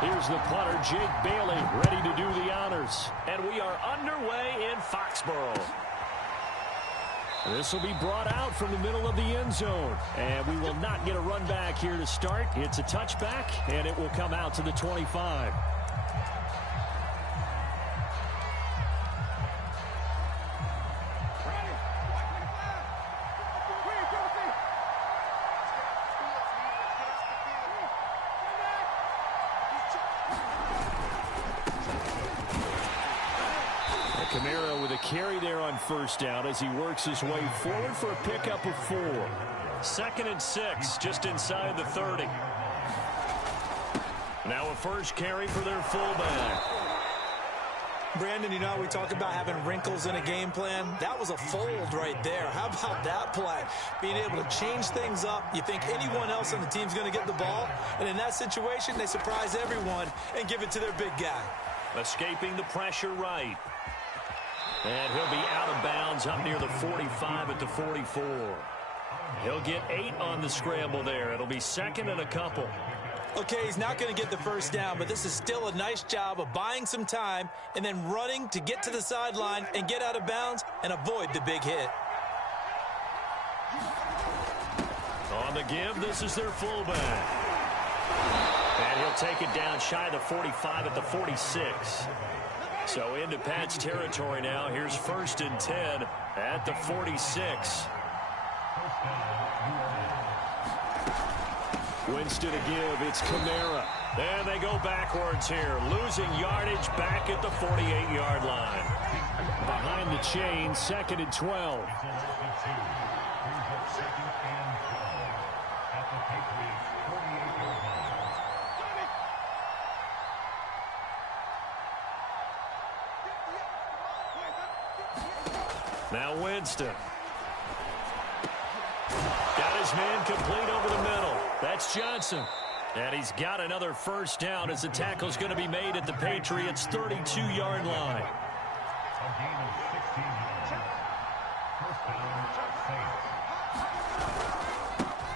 Here's the punter, Jake Bailey, ready to do the honors. And we are underway in Foxborough. This will be brought out from the middle of the end zone. And we will not get a run back here to start. It's a touchback, and it will come out to the 25. Kamara with a carry there on first down as he works his way forward for a pickup of 4. 2nd and 6, just inside the 30. Now a first carry for their fullback. Brandon, you know, we talk about having wrinkles in a game plan. That was a fold right there. How about that play? Being able to change things up. You think anyone else on the team's going to get the ball, and in that situation, they surprise everyone and give it to their big guy. Escaping the pressure right. And he'll be out of bounds up near the 45 at the 44. He'll get 8 on the scramble there. It'll be 2nd and a couple. Okay, he's not going to get the first down, but this is still a nice job of buying some time and then running to get to the sideline and get out of bounds and avoid the big hit. On the give, this is their fullback. And he'll take it down shy of the 45 at the 46. So into Pat's territory now. Here's 1st and 10 at the 46. Winston to give. It's Kamara. And they go backwards here. Losing yardage back at the 48-yard line. Behind the chain, 2nd and 12. Now Winston. Got his man complete over the middle. That's Johnson. And he's got another first down as the tackle's going to be made at the Patriots' 32-yard line.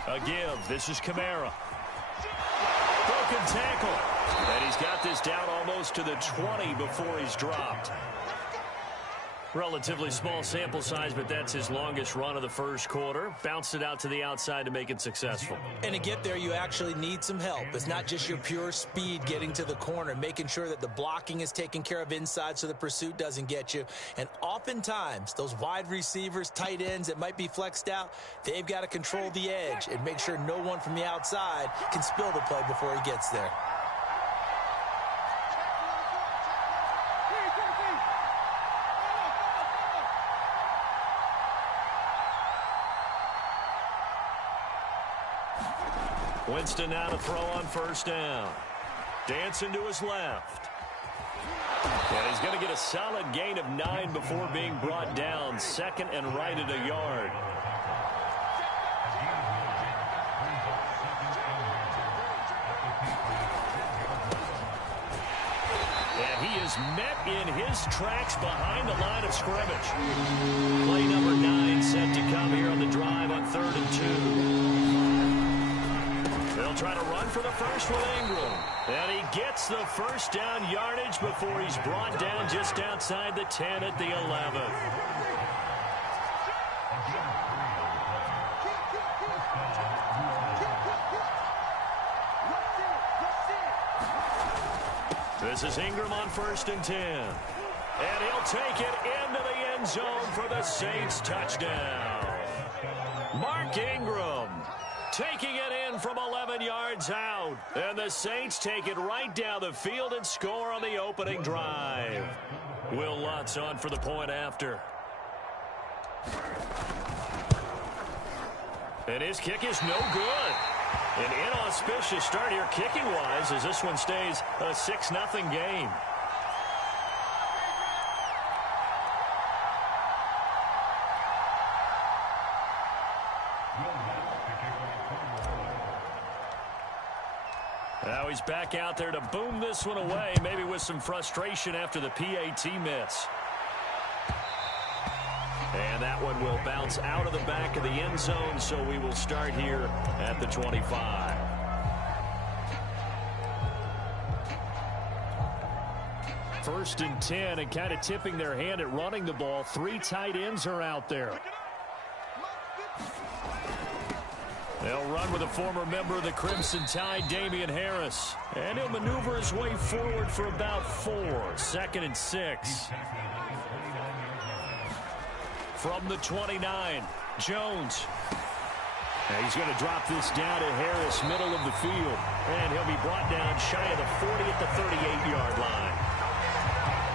A give. This is Kamara. Broken tackle. And he's got this down almost to the 20 before he's dropped. Relatively small sample size, but that's his longest run of the first quarter. Bounced it out to the outside to make it successful. And to get there, you actually need some help. It's not just your pure speed getting to the corner, making sure that the blocking is taken care of inside so the pursuit doesn't get you. And oftentimes, those wide receivers, tight ends that might be flexed out, they've got to control the edge and make sure no one from the outside can spill the play before he gets there. Winston now to throw on first down. Dancing to his left. And he's going to get a solid gain of 9 before being brought down. 2nd and right at a yard. And he is met in his tracks behind the line of scrimmage. Play number 9 set to come here on the drive on 3rd and 2. They'll try to run for the first with Ingram. And he gets the first down yardage before he's brought down just outside the 10 at the 11. This is Ingram on 1st and 10. And he'll take it into the end zone for the Saints touchdown. Mark Ingram taking it in from 11 yards out. And the Saints take it right down the field and score on the opening drive. Will Lutz on for the point after. And his kick is no good. An inauspicious start here kicking-wise as this one stays a 6-0 game. Now he's back out there to boom this one away, maybe with some frustration after the PAT miss. And that one will bounce out of the back of the end zone, so we will start here at the 25. First and 10, and kind of tipping their hand at running the ball. 3 tight ends are out there. They'll run with a former member of the Crimson Tide, Damian Harris. And he'll maneuver his way forward for about 4. 2nd and 6. From the 29, Jones. And he's going to drop this down to Harris, middle of the field. And he'll be brought down shy of the 40 at the 38-yard line.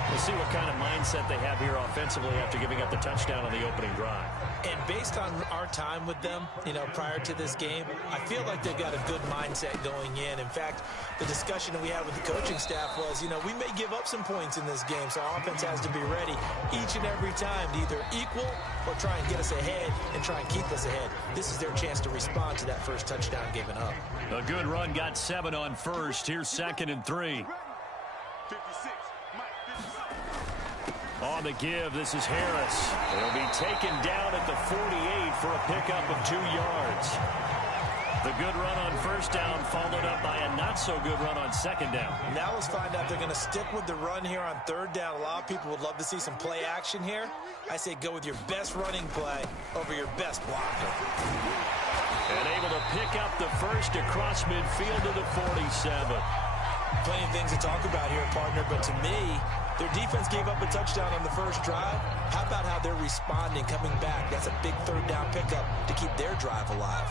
We'll see what kind of mindset they have here offensively after giving up the touchdown on the opening drive. And based on our time with them, prior to this game, I feel like they've got a good mindset going in. In fact, the discussion that we had with the coaching staff was, we may give up some points in this game, so our offense has to be ready each and every time to either equal or try and get us ahead and try and keep us ahead. This is their chance to respond to that first touchdown given up. A good run, got 7 on first. Here's 2nd and 3. On the give, this is Harris. He'll be taken down at the 48 for a pickup of 2 yards. The good run on first down followed up by a not-so-good run on 2nd down. Now let's find out if they're going to stick with the run here on 3rd down. A lot of people would love to see some play action here. I say go with your best running play over your best blocker. And able to pick up the first across midfield to the 47. Plenty of things to talk about here, partner, but to me, their defense gave up a touchdown on the first drive. How about how they're responding, coming back? That's a big 3rd down pickup to keep their drive alive.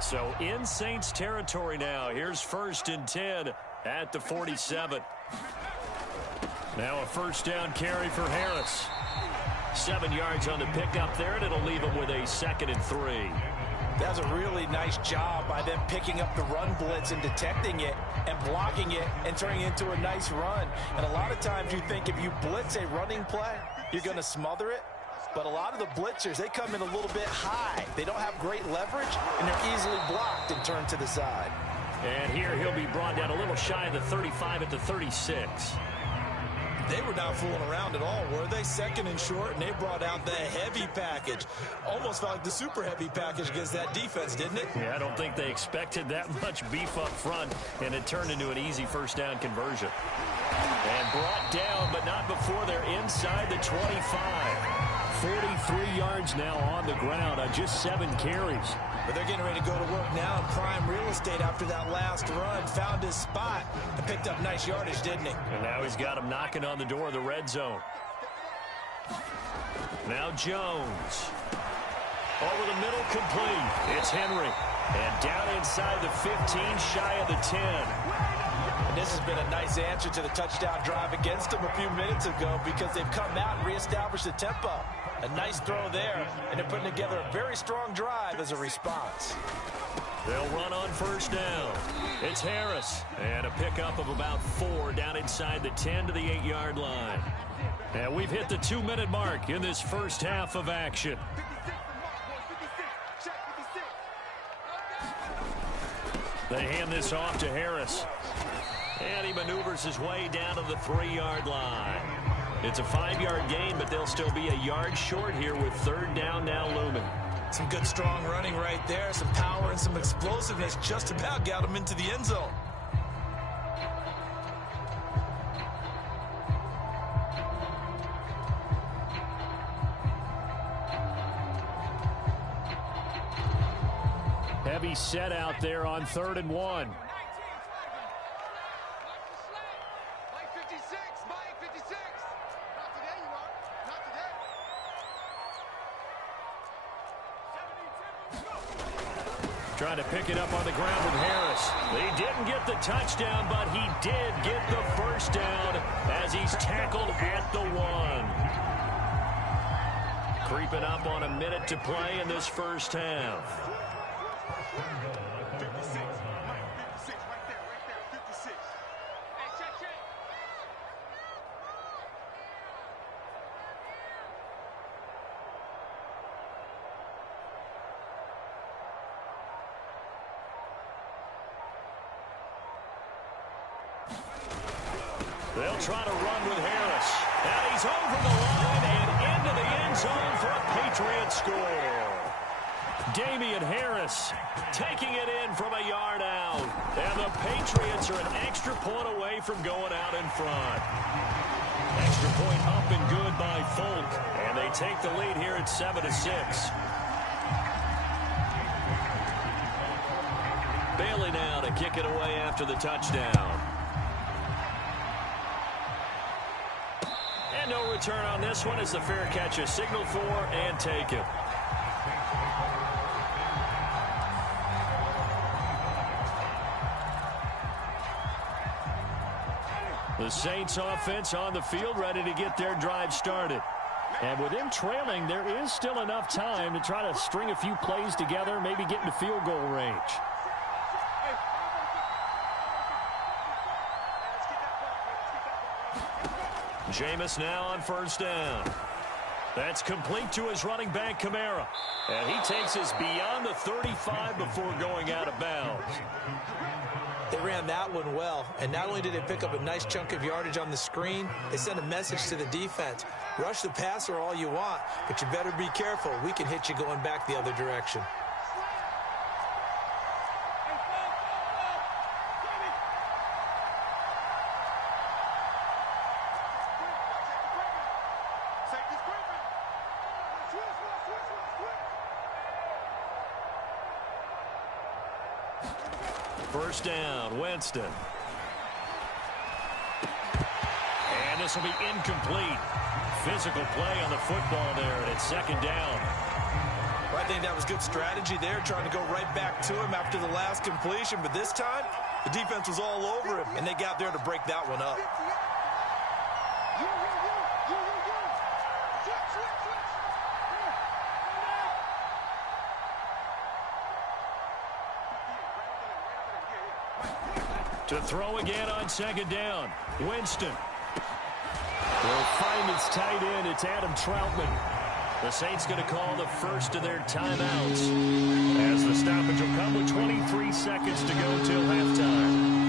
So in Saints territory now. Here's 1st and 10 at the 47. Now a first down carry for Harris. 7 yards on the pickup there, and it'll leave him with a 2nd and 3. That was a really nice job by them picking up the run blitz and detecting it and blocking it and turning it into a nice run. And a lot of times you think if you blitz a running play, you're going to smother it. But a lot of the blitzers, they come in a little bit high. They don't have great leverage, and they're easily blocked and turned to the side. And here he'll be brought down a little shy of the 35 at the 36. They were not fooling around at all, were they? 2nd and short, and they brought out the heavy package. Almost felt like the super heavy package against that defense, didn't it? Yeah, I don't think they expected that much beef up front, and it turned into an easy first down conversion. And brought down, but not before they're inside the 25. 43 yards now on the ground on just 7 carries. But they're getting ready to go to work now in prime real estate after that last run. Found his spot and picked up nice yardage, didn't he? And now he's got him knocking on the door of the red zone. Now Jones. Over the middle, complete. It's Henry. And down inside the 15, shy of the 10. And this has been a nice answer to the touchdown drive against them a few minutes ago because they've come out and reestablished the tempo. A nice throw there, and they're putting together a very strong drive as a response. They'll run on first down. It's Harris. And a pickup of about 4 down inside the 10 to the 8-yard line. And we've hit the 2-minute mark in this first half of action. They hand this off to Harris. And he maneuvers his way down to the 3-yard line. It's a 5-yard gain, but they'll still be a yard short here with 3rd down now looming. Some good strong running right there. Some power and some explosiveness just about got him into the end zone. Heavy set out there on 3rd and 1. Trying to pick it up on the ground with Harris. He didn't get the touchdown, but he did get the first down as he's tackled at the 1. Creeping up on a minute to play in this first half. They'll try to run with Harris. And he's over the line and into the end zone for a Patriot score. Damian Harris taking it in from a yard out. And the Patriots are an extra point away from going out in front. Extra point up and good by Folk. And they take the lead here at 7-6. Bailey now to kick it away after the touchdown. And no return on this one as the fair catch is signaled for and taken. The Saints offense on the field ready to get their drive started. And with them trailing, there is still enough time to try to string a few plays together, maybe get into field goal range. Jameis now on first down. That's complete to his running back, Kamara. And he takes us beyond the 35 before going out of bounds. They ran that one well, and not only did they pick up a nice chunk of yardage on the screen, they sent a message to the defense. Rush the passer all you want, but you better be careful. We can hit you going back the other direction. First down, Winston. And this will be incomplete. Physical play on the football there, and it's second down. Well, I think that was good strategy there, trying to go right back to him after the last completion. But this time, the defense was all over him, and they got there to break that one up. To throw again on second down. Winston will find his tight end. It's Adam Troutman. The Saints going to call the first of their timeouts as the stoppage will come with 23 seconds to go till halftime.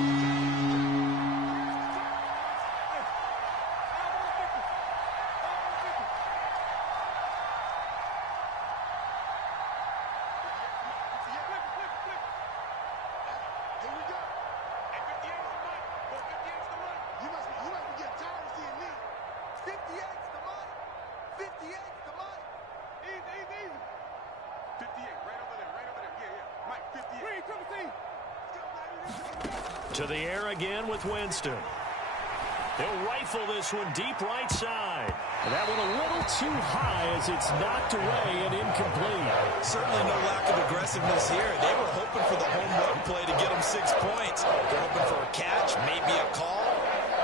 To the air again with Winston. They'll rifle this one deep right side. And that one a little too high as it's knocked away and incomplete. Certainly no lack of aggressiveness here. They were hoping for the home run play to get them 6 points. They're hoping for a catch, maybe a call.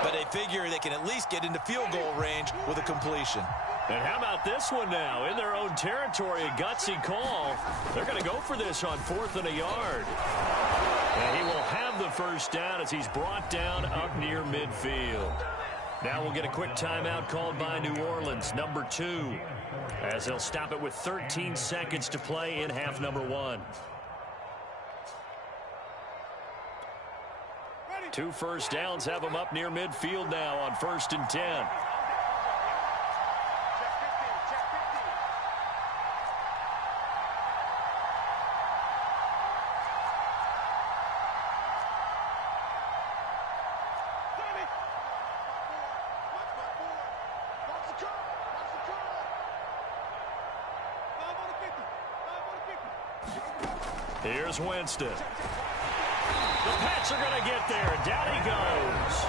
But they figure they can at least get into field goal range with a completion. And how about this one now? In their own territory, a gutsy call. They're going to go for this on 4th and a yard. And he will have the first down as he's brought down up near midfield. Now we'll get a quick timeout called by New Orleans, number 2, as they'll stop it with 13 seconds to play in half number 1. 2 first downs have them up near midfield now on 1st and 10. Here's Winston. The Pats are going to get there. Down he goes.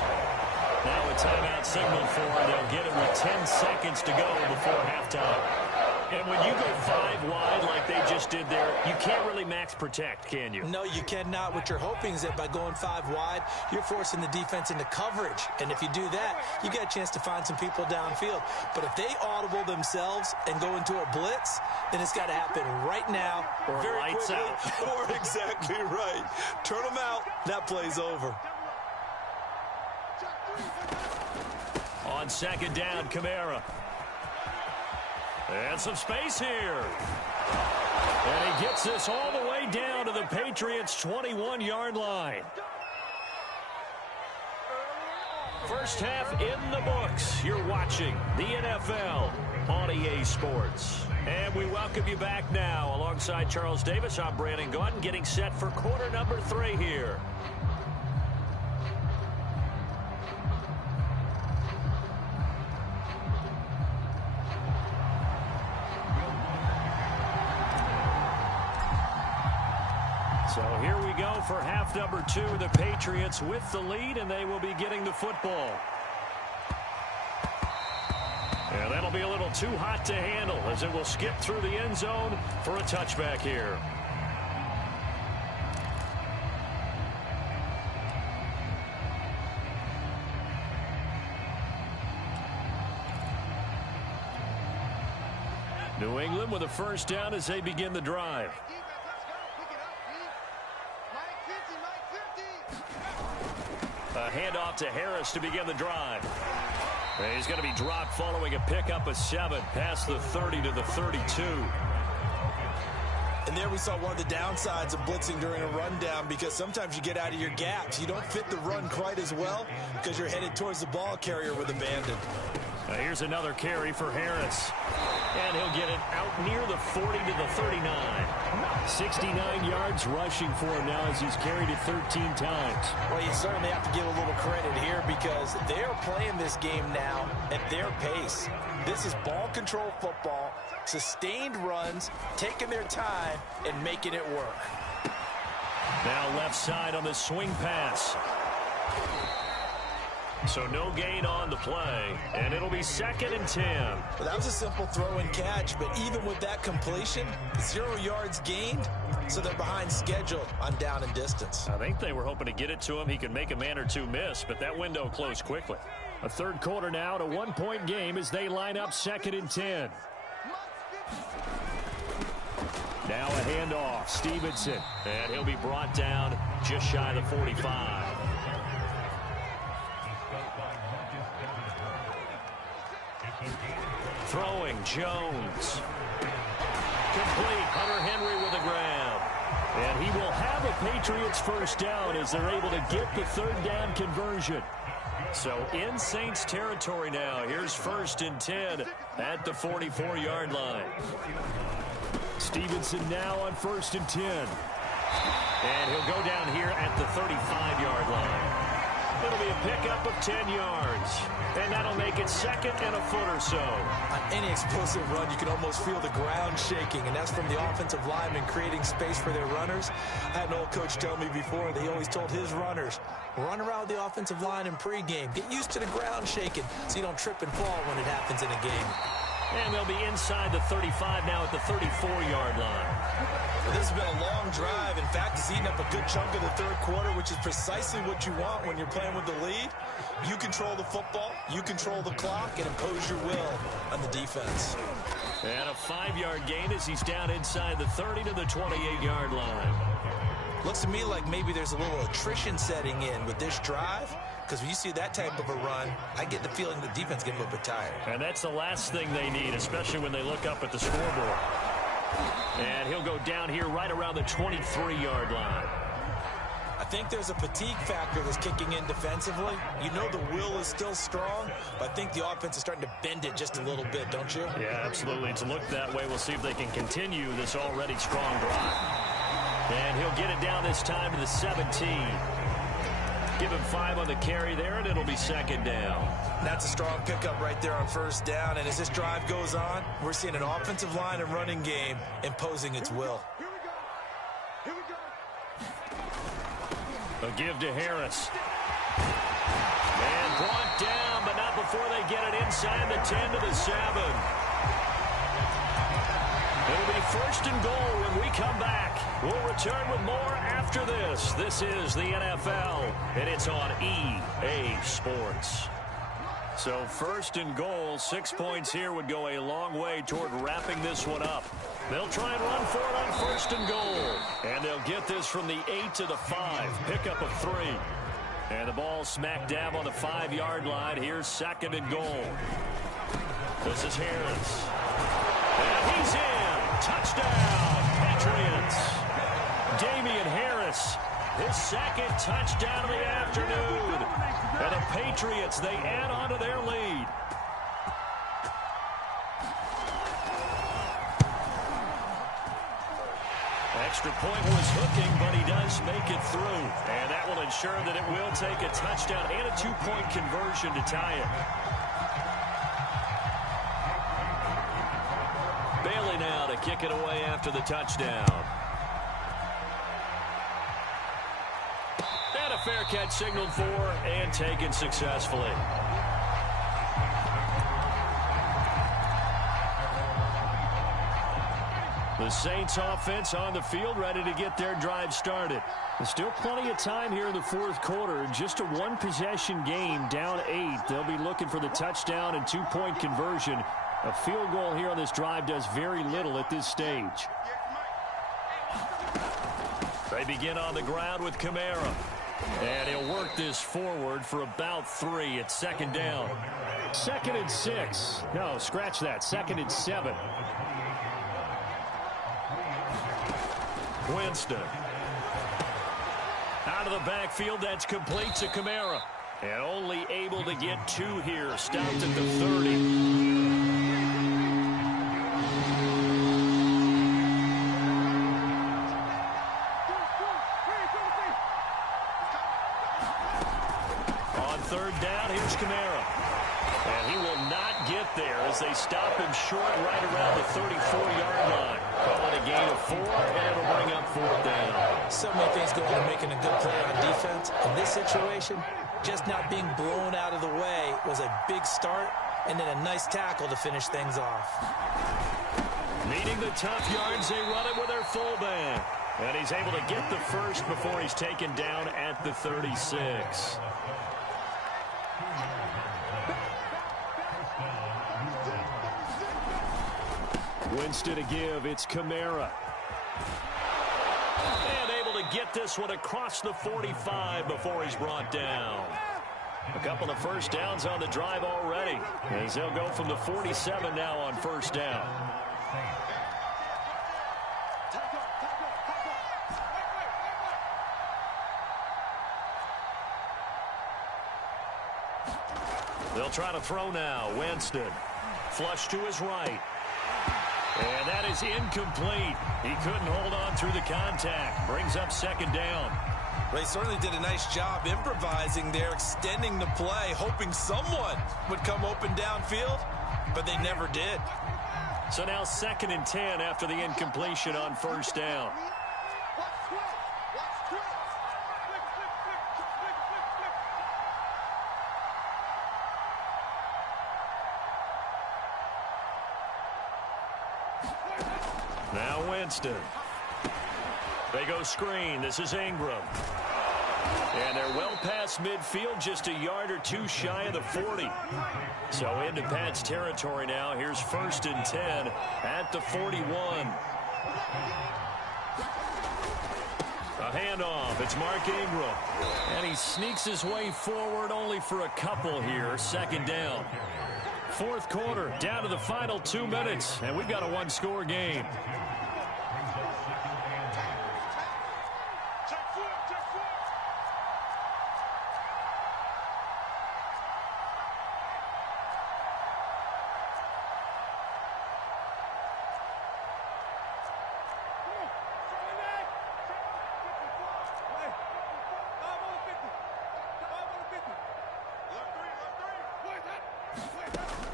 Now a timeout signal for him. They'll get him with 10 seconds to go before halftime. And when you go 5 wide like they just did there, you can't really max protect, can you? No, you cannot. What you're hoping is that by going 5 wide, you're forcing the defense into coverage. And if you do that, you get a chance to find some people downfield. But if they audible themselves and go into a blitz, then it's got to happen right now. Or very lights quickly, out. Or exactly right. Turn them out. That play's over. On second down, Kamara. And some space here. And he gets this all the way down to the Patriots' 21-yard line. First half in the books. You're watching the NFL on EA Sports. And we welcome you back now. Alongside Charles Davis, I'm Brandon Gaudin, getting set for quarter number 3 here. So here we go for half number 2. The Patriots with the lead, and they will be getting the football. And that'll be a little too hot to handle as it will skip through the end zone for a touchback here. New England with a first down as they begin the drive. A handoff to Harris to begin the drive. He's going to be dropped following a pickup of 7 past the 30 to the 32. And there we saw one of the downsides of blitzing during a rundown, because sometimes you get out of your gaps. You don't fit the run quite as well because you're headed towards the ball carrier with abandon. Here's another carry for Harris. And he'll get it out near the 40 to the 39. 69 yards rushing for him now as he's carried it 13 times. Well, you certainly have to give a little credit here because they're playing this game now at their pace. This is ball control football, sustained runs, taking their time, and making it work. Now left side on the swing pass. So no gain on the play, and it'll be 2nd and 10. Well, that was a simple throw and catch, but even with that completion, 0 yards gained, so they're behind schedule on down and distance. I think they were hoping to get it to him. He could make a man or two miss, but that window closed quickly. A third quarter now, to 1-point game as they line up 2nd and 10. Now a handoff, Stevenson, and he'll be brought down just shy of the 45. Throwing, Jones. Complete, Hunter Henry with a grab. And he will have a Patriots first down as they're able to get the 3rd down conversion. So in Saints territory now. Here's 1st and 10 at the 44-yard line. Stevenson now on 1st and 10. And he'll go down here at the 35-yard line. It'll be a pickup of 10 yards. And that'll make it 2nd and a foot or so. On any explosive run, you can almost feel the ground shaking, and that's from the offensive linemen creating space for their runners. I had an old coach tell me before that he always told his runners, run around the offensive line in pregame. Get used to the ground shaking so you don't trip and fall when it happens in a game. And they'll be inside the 35 now at the 34-yard line. Well, this has been a long drive. In fact, it's eaten up a good chunk of the third quarter, which is precisely what you want when you're playing with the lead. You control the football, you control the clock, and impose your will on the defense. And a 5-yard gain as he's down inside the 30 to the 28-yard line. Looks to me like maybe there's a little attrition setting in with this drive, because when you see that type of a run, I get the feeling the defense getting a little bit tired. And that's the last thing they need, especially when they look up at the scoreboard. And he'll go down here right around the 23-yard line. I think there's a fatigue factor that's kicking in defensively. You know the will is still strong, but I think the offense is starting to bend it just a little bit, don't you? Yeah, absolutely. It's looked that way. We'll see if they can continue this already strong drive. And he'll get it down this time to the 17. Give him 5 on the carry there, and it'll be 2nd down. That's a strong pickup right there on 1st down. And as this drive goes on, we're seeing an offensive line and running game imposing its will. A give to Harris. And brought down, but not before they get it inside the 10 to the 7. It'll be 1st and goal when we come back. We'll return with more after this. This is the NFL, and it's on EA Sports. So 1st and goal, 6 points here would go a long way toward wrapping this one up. They'll try and run for it on 1st and goal. And they'll get this from the 8 to the 5. Pickup of 3. And the ball smack dab on the 5-yard line. Here's 2nd and goal. This is Harris. And he's in. Touchdown, Patriots. Damian Harris, his 2nd touchdown of the afternoon. And the Patriots, they add on to their lead. Extra point was hooking, but he does make it through. And that will ensure that it will take a touchdown and a two-point conversion to tie it. Bailey now to kick it away after the touchdown. And a fair catch signaled for and taken successfully. The Saints offense on the field, ready to get their drive started. There's still plenty of time here in the fourth quarter. Just a one-possession game, down 8. They'll be looking for the touchdown and two-point conversion. A field goal here on this drive does very little at this stage. They begin on the ground with Kamara. And he'll work this forward for about 3. It's second down. 2nd and 6. No, scratch that. 2nd and 7. Winston. Out of the backfield, that's complete to Kamara. And only able to get 2 here. Stopped at the 30. On 3rd down, here's Kamara. And he will not get there as they stop him short right around the 34-yard line. Call it a gain of 4, and it'll bring up 4th down. So many things go into making a good play on defense. In this situation, just not being blown out of the way was a big start, and then a nice tackle to finish things off. Needing the tough yards, they run it with their fullback. And he's able to get the first before he's taken down at the 36. Winston to give. It's Kamara. And able to get this one across the 45 before he's brought down. A couple of first downs on the drive already, as they'll go from the 47 now on 1st down. They'll try to throw now. Winston. Flush to his right. And that is incomplete. He couldn't hold on through the contact. Brings up 2nd down. Well, he certainly did a nice job improvising there, extending the play, hoping someone would come open downfield, but they never did. So now 2nd and 10 after the incompletion on 1st down. Now Winston. They go screen. This is Ingram. And they're well past midfield, just a yard or 2 shy of the 40. So into Pat's territory now. Here's 1st and 10 at the 41. A handoff. It's Mark Ingram. And he sneaks his way forward only for a couple here. 2nd down. 4th quarter, down to the final 2 minutes. And we've got a one-score game.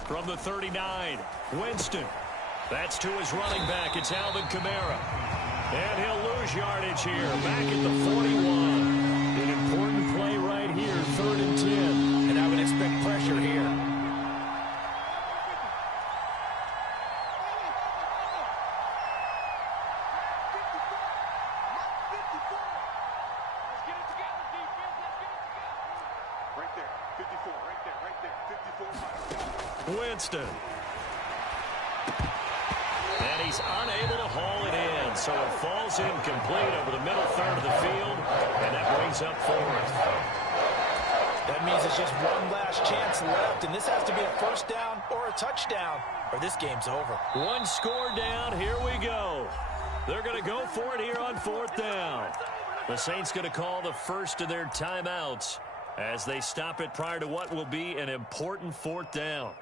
From the 39, Winston. That's to his running back. It's Alvin Kamara. And he'll lose yardage here. Back at the 41. An important play right here, 3rd and 10. And I would expect pressure here. Winston. And he's unable to haul it in, so it falls incomplete over the middle third of the field, and that brings up 4th. That means it's just one last chance left, and this has to be a 1st down or a touchdown, or this game's over. One score down. Here we go. They're going to go for it here on 4th down. The Saints going to call the first of their timeouts. as they stop it prior to what will be an important fourth down.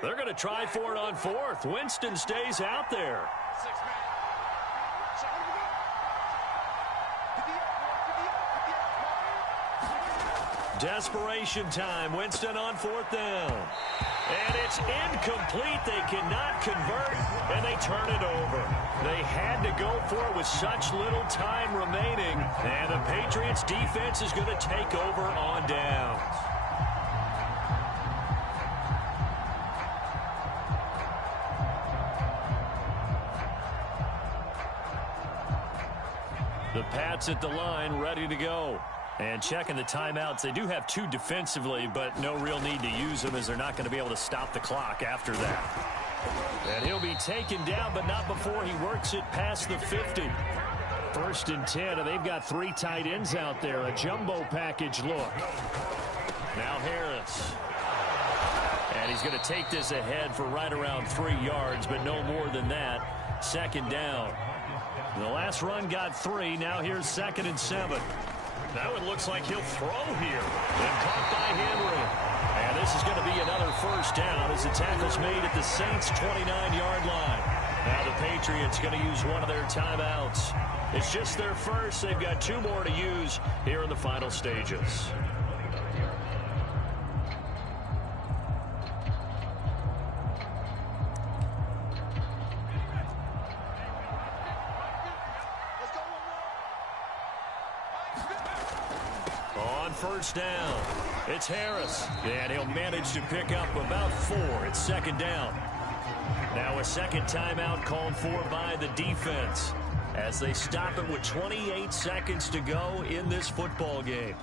They're going to try for it on fourth. Winston stays out there. Desperation time. Winston on fourth down. And it's incomplete. They cannot convert, and they turn it over. They had to go for it with such little time remaining, and the Patriots defense is going to take over on downs. The Pats at the line, ready to go. And checking the timeouts. They do have two defensively, but no real need to use them as they're not going to be able to stop the clock after that. And he'll be taken down, but not before he works it past the 50. 1st and 10, and they've got 3 tight ends out there. A jumbo package look. Now Harris. And he's going to take this ahead for right around 3 yards, but no more than that. 2nd down. The last run got 3. Now here's 2nd and 7. Now it looks like he'll throw here. And caught by Henry. And this is going to be another 1st down as the tackle's made at the Saints' 29-yard line. Now the Patriots going to use one of their timeouts. It's just their first. They've got 2 more to use here in the final stages. On 1st down, it's Harris, and he'll manage to pick up about 4. It's 2nd down. Now a 2nd timeout called for by the defense as they stop it with 28 seconds to go in this football game.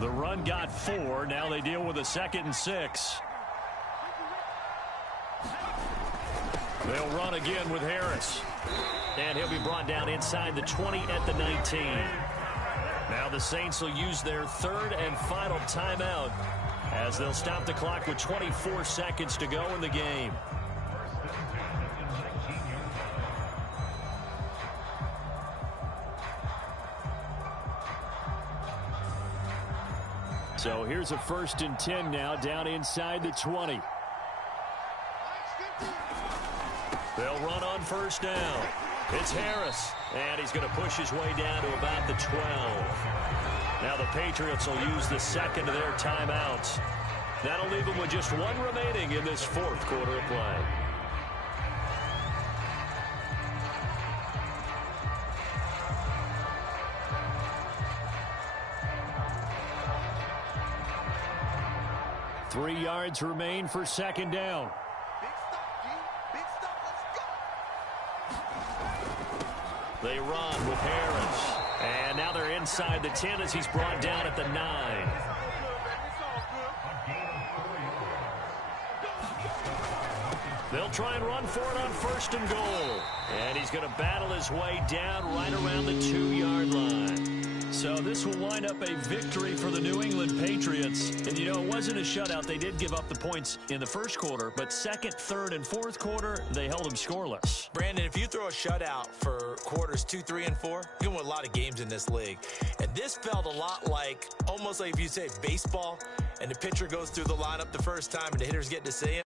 The run got 4. Now they deal with a 2nd and 6. They'll run again with Harris. And he'll be brought down inside the 20 at the 19. Now the Saints will use their 3rd and final timeout as they'll stop the clock with 24 seconds to go in the game. So here's a 1st and 10 now down inside the 20. They'll run on 1st down. It's Harris, and he's going to push his way down to about the 12. Now the Patriots will use the 2nd of their timeouts. That'll leave them with just 1 remaining in this 4th quarter of play. Three yards remain for 2nd down. They run with Harris. And now they're inside the 10 as he's brought down at the 9. They'll try and run for it on 1st and goal. And he's going to battle his way down right around the 2-yard line. So this will wind up a victory for the New England Patriots. And, you know, it wasn't a shutout. They did give up the points in the 1st quarter, but 2nd, 3rd, and 4th quarter, they held them scoreless. Brandon, if you throw a shutout for quarters 2, 3, and 4, you're going to win a lot of games in this league. And this felt a lot like, almost like if you say baseball, and the pitcher goes through the lineup the first time and the hitters get to see him.